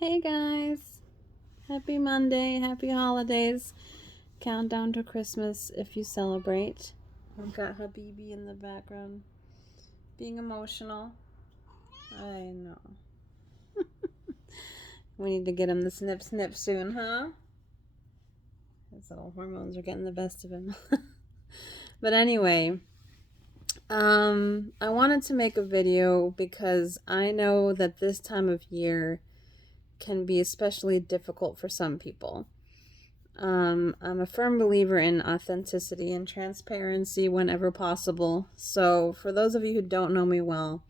Hey guys, happy Monday, happy holidays. Countdown to Christmas if you celebrate. I've got Habibi in the background being emotional. I know. We need to get him the snip snip soon, huh? His little hormones are getting the best of him. But anyway, I wanted to make a video because I know that this time of year can be especially difficult for some people. I'm a firm believer in authenticity and transparency whenever possible. So, for those of you who don't know me well,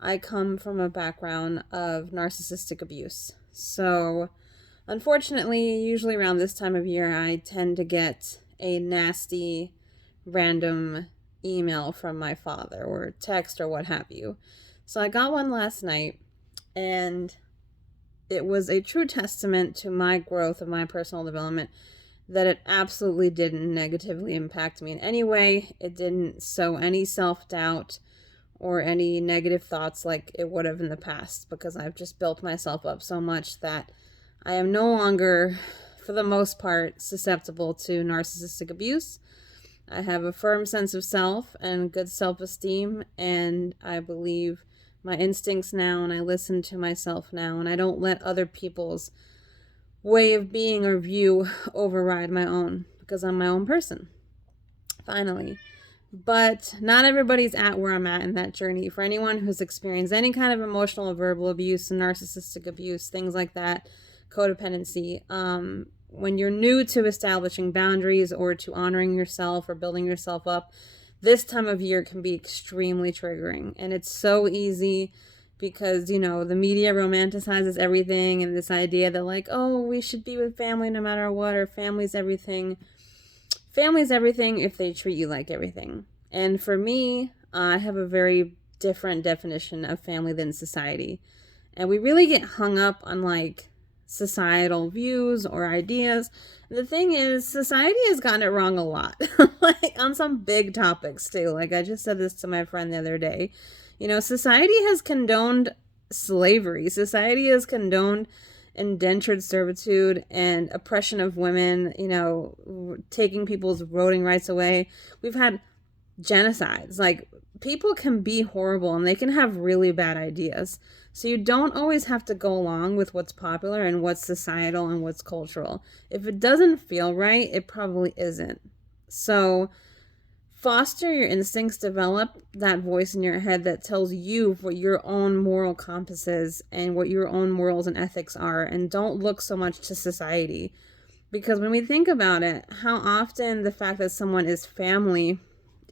I come from a background of narcissistic abuse. So, unfortunately, usually around this time of year, I tend to get a nasty, random email from my father or text or what have you. So, I got one last night, and it was a true testament to my growth of my personal development that it absolutely didn't negatively impact me in any way. It didn't sow any self-doubt or any negative thoughts like it would have in the past, because I've just built myself up so much that I am no longer, for the most part, susceptible to narcissistic abuse. I have a firm sense of self and good self-esteem, and I believe my instincts now, and I listen to myself now, and I don't let other people's way of being or view override my own, because I'm my own person, finally. But not everybody's at where I'm at in that journey. For anyone who's experienced any kind of emotional or verbal abuse, narcissistic abuse, things like that, codependency, when you're new to establishing boundaries or to honoring yourself or building yourself up, this time of year can be extremely triggering. And it's so easy because, the media romanticizes everything, and this idea that, like, oh, we should be with family no matter what, or family's everything. Family's everything if they treat you like everything. And for me, I have a very different definition of family than society. And we really get hung up on, like, societal views or ideas. The thing is, society has gotten it wrong a lot, like on some big topics too. Like, I just said this to my friend the other day. Society has condoned slavery. Society has condoned indentured servitude and oppression of women, taking people's voting rights away. We've had genocides. Like, people can be horrible and they can have really bad ideas. So you don't always have to go along with what's popular and what's societal and what's cultural. If it doesn't feel right, it probably isn't. So foster your instincts, develop that voice in your head that tells you what your own moral compass is and what your own morals and ethics are, and don't look so much to society. Because when we think about it, how often the fact that someone is family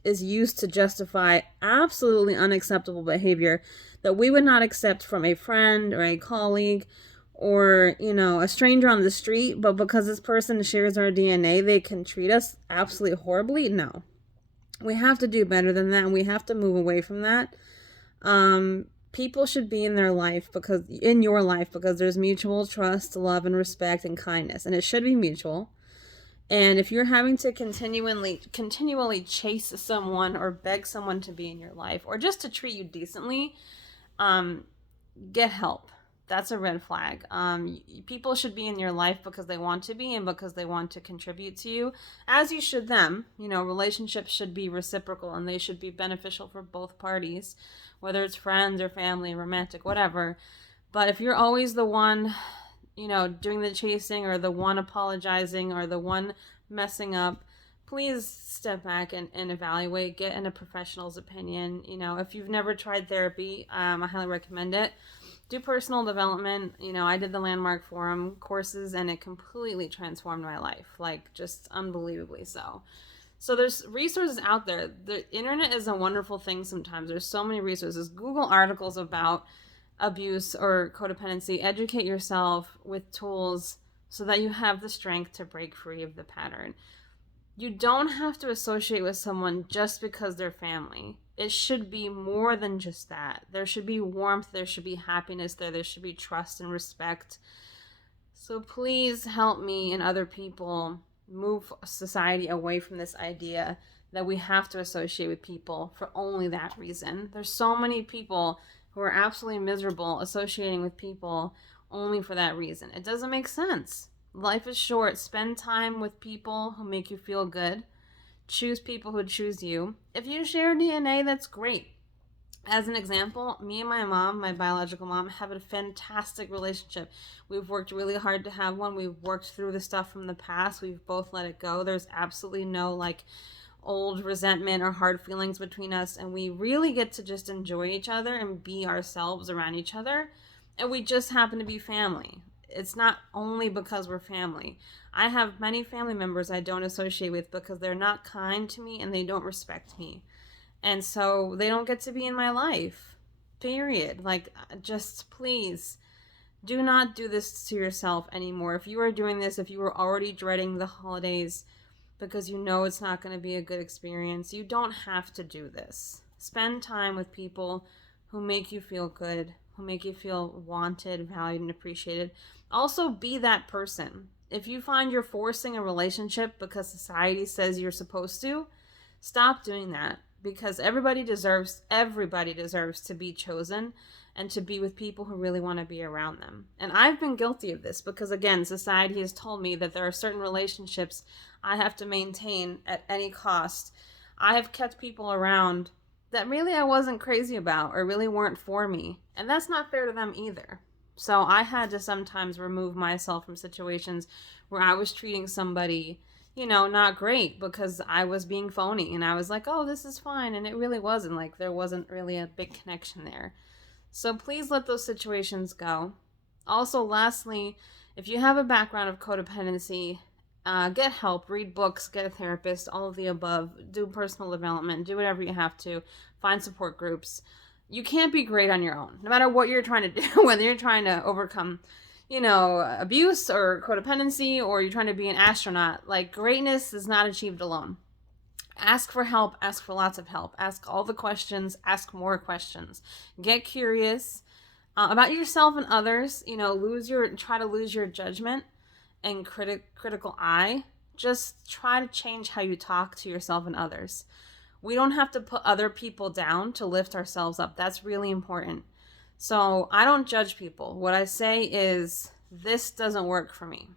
is used to justify absolutely unacceptable behavior that we would not accept from a friend or a colleague or, a stranger on the street, but because this person shares our DNA, they can treat us absolutely horribly? No. We have to do better than that, and we have to move away from that. People should be in your life because there's mutual trust, love, and respect and kindness, and it should be mutual. And if you're having to continually chase someone or beg someone to be in your life or just to treat you decently, get help. That's a red flag. People should be in your life because they want to be and because they want to contribute to you, as you should them. Relationships should be reciprocal and they should be beneficial for both parties, whether it's friends or family, romantic, whatever. But if you're always the one, doing the chasing or the one apologizing or the one messing up, please step back and evaluate, get in a professional's opinion. If you've never tried therapy, I highly recommend it. Do personal development. I did the Landmark Forum courses and it completely transformed my life, like just unbelievably so. So there's resources out there. The internet is a wonderful thing sometimes. There's so many resources. Google articles about abuse or codependency. Educate yourself with tools so that you have the strength to break free of the pattern. You don't have to associate with someone just because they're family. It should be more than just that. There should be warmth, there should be happiness there should be trust and respect. So please help me and other people move society away from this idea that we have to associate with people for only that reason. There's so many people who are absolutely miserable associating with people only for that reason. It doesn't make sense. Life is short. Spend time with people who make you feel good. Choose people who choose you. If you share DNA, that's great. As an example, me and my mom, my biological mom, have a fantastic relationship. We've worked really hard to have one. We've worked through the stuff from the past. We've both let it go. There's absolutely no old resentment or hard feelings between us, and we really get to just enjoy each other and be ourselves around each other. And we just happen to be family. It's not only because we're family. I have many family members I don't associate with because they're not kind to me and they don't respect me. And so they don't get to be in my life. Period. Just please do not do this to yourself anymore. If you are doing this, if you are already dreading the holidays because you know it's not going to be a good experience, you don't have to do this. Spend time with people who make you feel good, who make you feel wanted, valued, and appreciated. Also, be that person. If you find you're forcing a relationship because society says you're supposed to, stop doing that, because everybody deserves to be chosen and to be with people who really want to be around them. And I've been guilty of this because, again, society has told me that there are certain relationships I have to maintain at any cost. I have kept people around that really I wasn't crazy about or really weren't for me. And that's not fair to them either. So I had to sometimes remove myself from situations where I was treating somebody, not great because I was being phony. And I was like, oh, this is fine. And it really wasn't. There wasn't really a big connection there. So please let those situations go. Also, lastly, if you have a background of codependency, get help, read books, get a therapist, all of the above, do personal development, do whatever you have to, find support groups. You can't be great on your own, no matter what you're trying to do, whether you're trying to overcome, abuse or codependency, or you're trying to be an astronaut. Greatness is not achieved alone. Ask for help, ask for lots of help, ask all the questions, ask more questions. Get curious about yourself and others, try to lose your judgment and critical eye. Just try to change how you talk to yourself and others. We don't have to put other people down to lift ourselves up. That's really important. So I don't judge people. What I say is, this doesn't work for me.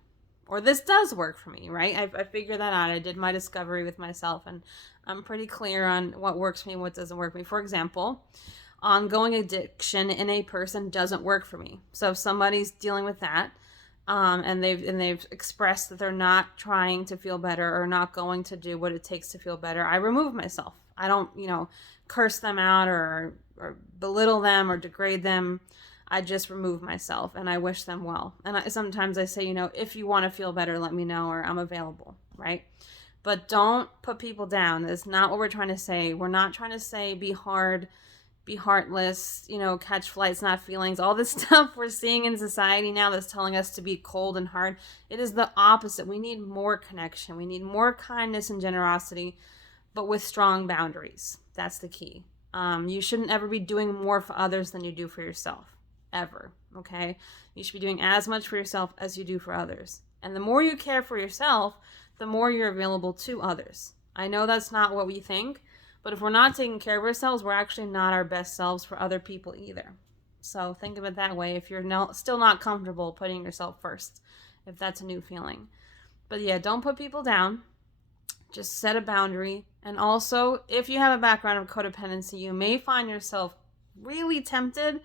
Or this does work for me, right? I figured that out. I did my discovery with myself, and I'm pretty clear on what works for me and what doesn't work for me. For example, ongoing addiction in a person doesn't work for me. So if somebody's dealing with that, and they've expressed that they're not trying to feel better or not going to do what it takes to feel better, I remove myself. I don't, curse them out or belittle them or degrade them. I just remove myself and I wish them well. And sometimes I say, if you want to feel better, let me know, or I'm available, right? But don't put people down. That's not what we're trying to say. We're not trying to say be hard, be heartless, catch flights, not feelings. All this stuff we're seeing in society now that's telling us to be cold and hard. It is the opposite. We need more connection. We need more kindness and generosity, but with strong boundaries. That's the key. You shouldn't ever be doing more for others than you do for yourself. Ever. Okay? You should be doing as much for yourself as you do for others. And the more you care for yourself, the more you're available to others. I know that's not what we think, but if we're not taking care of ourselves, we're actually not our best selves for other people either. So think of it that way if you're still not comfortable putting yourself first, if that's a new feeling. But yeah, don't put people down. Just set a boundary. And also, if you have a background of codependency, you may find yourself really tempted,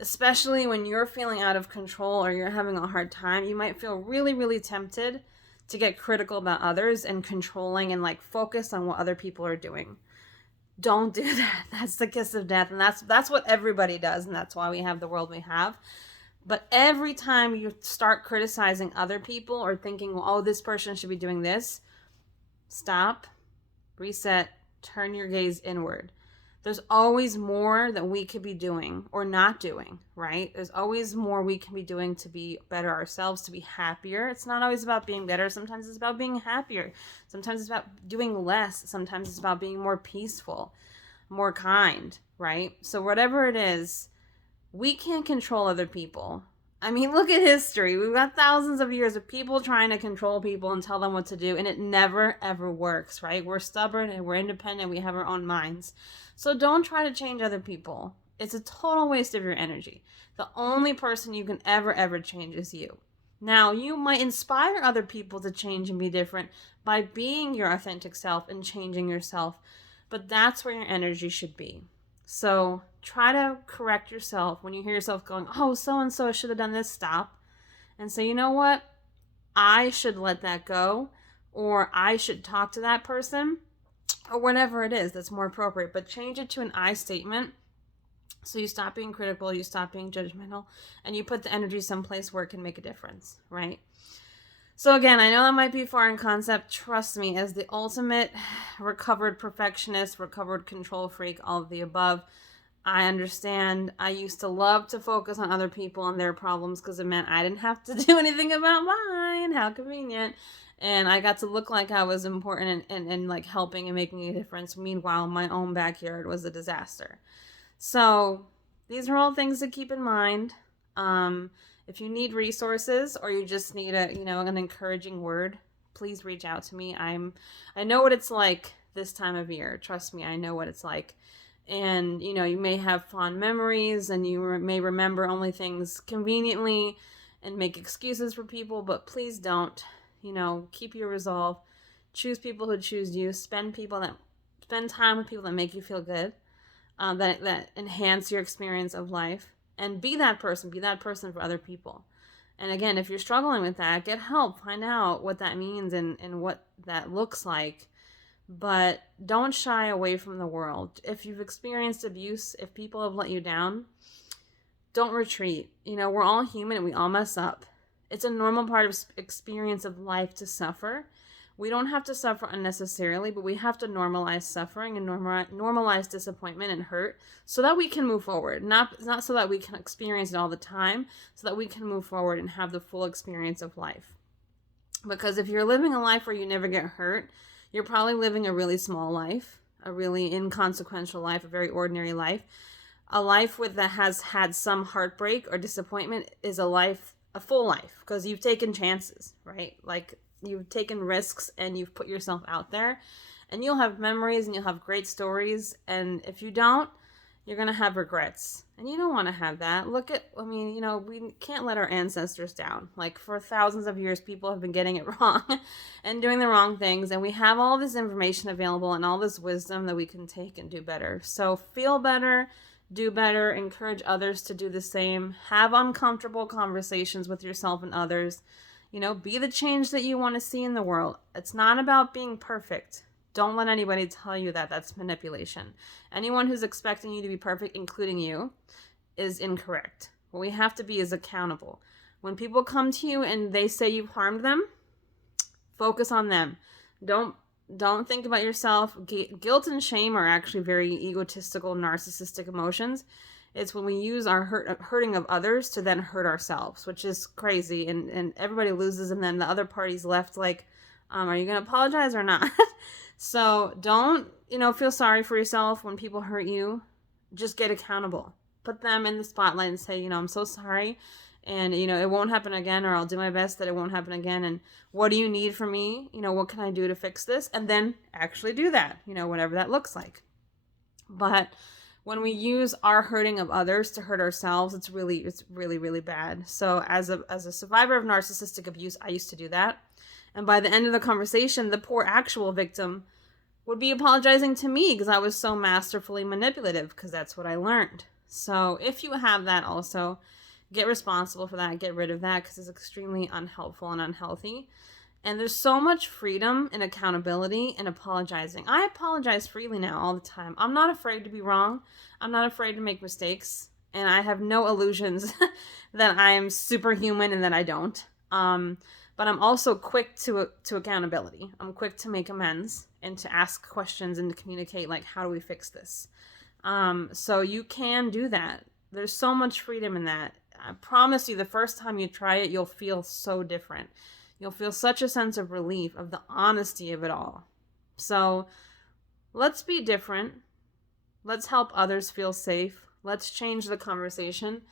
especially when you're feeling out of control or you're having a hard time. You might feel really, really tempted to get critical about others and controlling and focus on what other people are doing. Don't do that. That's the kiss of death. And that's what everybody does. And that's why we have the world we have. But every time you start criticizing other people or thinking, well, oh, this person should be doing this, stop, reset, turn your gaze inward. There's always more that we could be doing or not doing, right? There's always more we can be doing to be better ourselves, to be happier. It's not always about being better. Sometimes it's about being happier. Sometimes it's about doing less. Sometimes it's about being more peaceful, more kind, right? So whatever it is, we can't control other people. I mean, look at history. We've got thousands of years of people trying to control people and tell them what to do, and it never, ever works, right? We're stubborn and we're independent. We have our own minds. So don't try to change other people. It's a total waste of your energy. The only person you can ever change is you. Now, you might inspire other people to change and be different by being your authentic self and changing yourself, but that's where your energy should be. So try to correct yourself when you hear yourself going, oh, so-and-so should have done this. Stop and say, you know what? I should let that go, or I should talk to that person, or whatever it is that's more appropriate, but change it to an I statement. So you stop being critical, you stop being judgmental, and you put the energy someplace where it can make a difference, right? So again, I know that might be a foreign concept. Trust me, as the ultimate recovered perfectionist, recovered control freak, all of the above, I understand. I used to love to focus on other people and their problems because it meant I didn't have to do anything about mine. How convenient. And I got to look like I was important and like helping and making a difference. Meanwhile, my own backyard was a disaster. So these are all things to keep in mind. If you need resources or you just need an encouraging word, please reach out to me. I know what it's like this time of year. Trust me, I know what it's like. And, you may have fond memories and you may remember only things conveniently and make excuses for people, but please don't, keep your resolve. Choose people who choose you. Spend time with people that make you feel good. That enhance your experience of life, and be that person for other people. And again, if you're struggling with that, get help, find out what that means and what that looks like, but don't shy away from the world. If you've experienced abuse, if people have let you down, don't retreat. We're all human and we all mess up. It's a normal part of experience of life to suffer. We don't have to suffer unnecessarily, but we have to normalize suffering and normalize disappointment and hurt so that we can move forward. Not so that we can experience it all the time, so that we can move forward and have the full experience of life. Because if you're living a life where you never get hurt, you're probably living a really small life, a really inconsequential life, a very ordinary life. A life that has had some heartbreak or disappointment is a full life, because you've taken chances, right? Like, you've taken risks and you've put yourself out there, and you'll have memories and you'll have great stories. And if you don't, you're going to have regrets, and you don't want to have that. We can't let our ancestors down. Like, for thousands of years, people have been getting it wrong and doing the wrong things. And we have all this information available and all this wisdom that we can take and do better. So feel better, do better, encourage others to do the same, have uncomfortable conversations with yourself and others. Be the change that you want to see in the world. It's not about being perfect. Don't let anybody tell you that. That's manipulation. Anyone who's expecting you to be perfect, including you, is incorrect. What we have to be is accountable. When people come to you and they say you've harmed them, focus on them. Don't think about yourself. Guilt and shame are actually very egotistical, narcissistic emotions. It's when we use our hurting of others to then hurt ourselves, which is crazy, and everybody loses, and then the other party's left like, are you going to apologize or not? So don't, feel sorry for yourself when people hurt you. Just get accountable. Put them in the spotlight and say, I'm so sorry, and, it won't happen again, or I'll do my best that it won't happen again, and what do you need from me? What can I do to fix this? And then actually do that, whatever that looks like. But when we use our hurting of others to hurt ourselves, it's really, really bad. So as a survivor of narcissistic abuse, I used to do that. And by the end of the conversation, the poor actual victim would be apologizing to me because I was so masterfully manipulative, because that's what I learned. So if you have that also, get responsible for that, get rid of that, because it's extremely unhelpful and unhealthy. And there's so much freedom and accountability in apologizing. I apologize freely now all the time. I'm not afraid to be wrong. I'm not afraid to make mistakes. And I have no illusions that I am superhuman and that I don't. But I'm also quick to accountability. I'm quick to make amends and to ask questions and to communicate, like, how do we fix this? So you can do that. There's so much freedom in that. I promise you, the first time you try it, you'll feel so different. You'll feel such a sense of relief, of the honesty of it all. So let's be different. Let's help others feel safe. Let's change the conversation.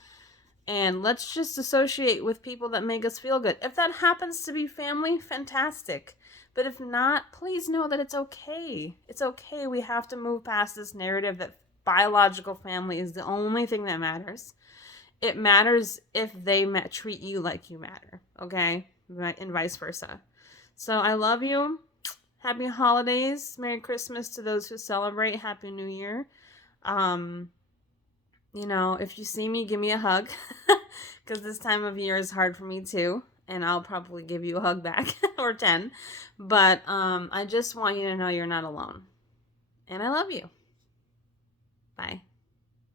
And let's just associate with people that make us feel good. If that happens to be family, fantastic. But if not, please know that it's okay. It's okay. We have to move past this narrative that biological family is the only thing that matters. It matters if they treat you like you matter, okay? And vice versa. So I love you. Happy holidays. Merry Christmas to those who celebrate. Happy New Year. If you see me, give me a hug. Because this time of year is hard for me too. And I'll probably give you a hug back or 10. But I just want you to know you're not alone. And I love you. Bye.